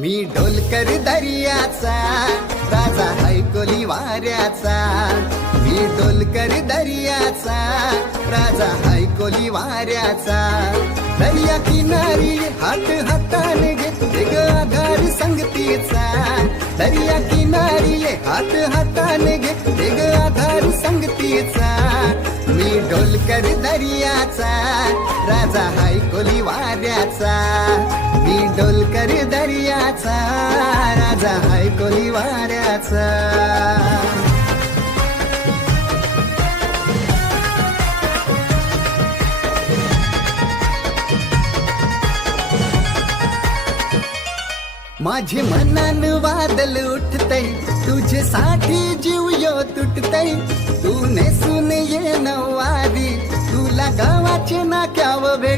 मी ढोलकर दर्याचा राजा हैकोली वाऱ्याचा. मी ढोलकर दर्याचा राजा हैकोली वाऱ्याचा. दर्या किनारी हात हाताने घेते ग आधार संगतीचा. दर्या किनारी हात हाताने घेते ग आधार संगतीचा. मी ढोलकर दर्याचा राजा हैकोली वाऱ्याचा. कोणी वाऱ्याचा. माझे मनान वादल उठतय तुझ्यासाठी जीव यो तुटतय. तू नेसून ये नवारी तुला गावाचे नाक्याव भेट